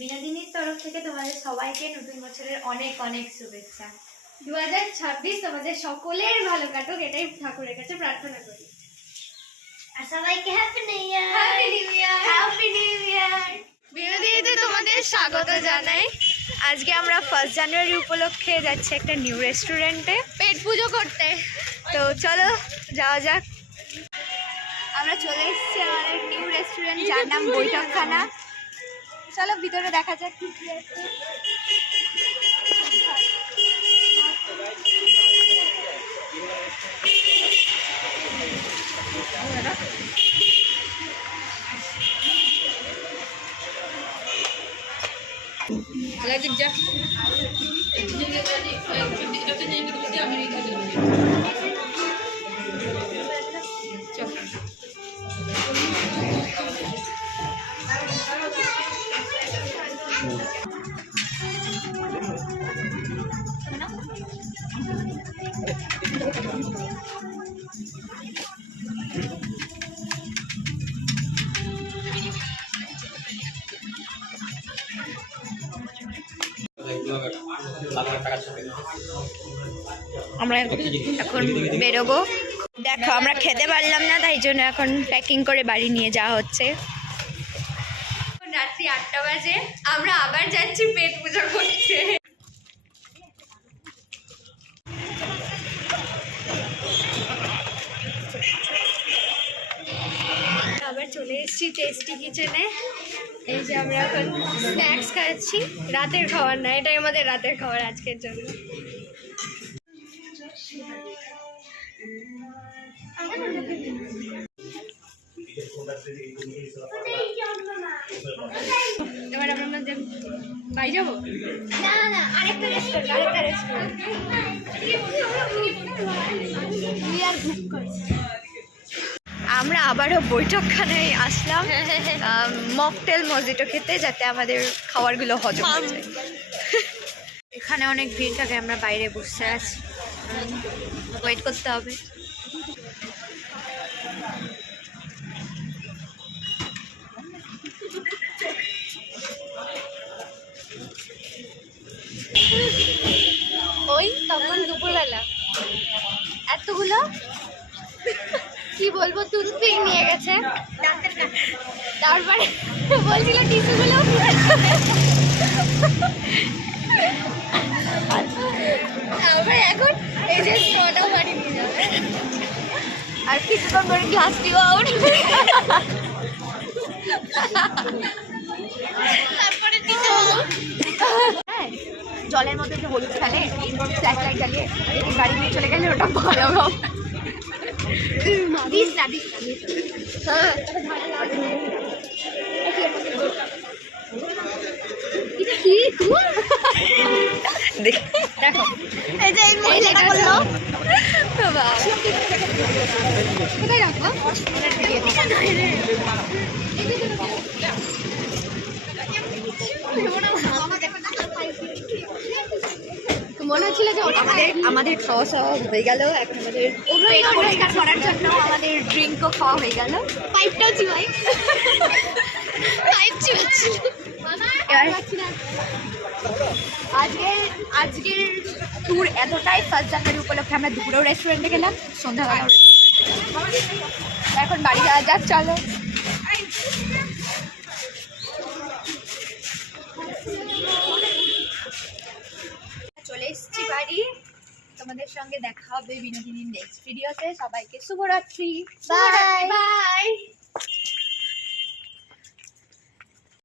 বিনোদিনীর তরফ থেকে তোমাদের সবাইকে নতুন বছরের অনেক অনেক শুভেচ্ছা। 2026 তোমাদের সকলের ভালো কাটুক, এটাই ঠাকুরের কাছে প্রার্থনা করি। আর সবাইকে happy new year. Happy new year. Happy new year. বিনোদিনীতে তোমাদের স্বাগত জানাই। আজকে আমরা 1 জানুয়ারি উপলক্ষে যাচ্ছি একটা নিউ রেস্টুরেন্টে পেট পুজো করতে। তো চলো যাওয়া যাক। আমরা চলে এসেছি আমাদের নিউ রেস্টুরেন্ট, যার নাম বৈঠকখানা। চলো ভিতরে দেখা যাক কি কি আছে। আমরা এখন বেরোবো। দেখো আমরা খেতে পারলাম না, তাই জন্য এখন প্যাকিং করে বাড়ি নিয়ে যাওয়া হচ্ছে। রাত্রি 8টা বাজে, আমরা আবার যাচ্ছি পেট পুজো করতে। আবার চলে এসেছি টেস্টি কিচেনে। এই যে আমরা এখন স্ন্যাক্স খাচ্ছি, রাতের খাবার না, এটাই আমাদের রাতের খাবার আজকের জন্য। এবার আমরা বাড়ি যাবো। না না, আরেকটা রেস্টুরেন্ট। আমরা আবারও বৈঠকখানায় আসলাম মকটেল মজিটো খেতে, যাতে আমাদের খাবারগুলো হজম হয়ে যায়। এখানে অনেক ভিড় থাকে, আমরা বাইরে বসে আছি, ওয়েট করতে হবে। ওই তখন দুপুরবেলা এতগুলো কি বলবো, টুথপিক নিয়ে গেছে, তারপরে বলছিল টিস্যুগুলো তারপরে এখন এই যে কটা বাড়ি নিয়ে যাবে, আর কিছুক্ষণ পরে গ্লাস দিও আউট। তারপরে জলের মধ্যে যে হলুদ ফেলে, ফ্ল্যাশ লাইট জ্বালিয়ে গাড়ি নিয়ে চলে গেলে ওটা ভালো। দেখো এই যে মহিলাটা বললো কোথায় রাখবো, মনে হচ্ছিল যে আমাদের খাওয়া খাওয়া হয়ে গেল। এখন আমাদের পেট পরিষ্কার করার জন্য আমাদের ড্রিঙ্কও খাওয়া হয়ে গেল। পাইপটাও চিবাই, পাইপ চিবাচ্ছি। আজকের ট্যুর এতটাই 1 জানুয়ারি উপলক্ষে আমরা দুপুরেও রেস্টুরেন্টে গেলাম, সন্ধ্যাবেলাও। এখন বাড়ি যাওয়া যাক, চলো। চলে এসেছি বাড়ি। তোমাদের সঙ্গে দেখা হবে বিনোদিনীর নেক্সট ভিডিওতে। সবাইকে শুভরাত্রি। Bye bye.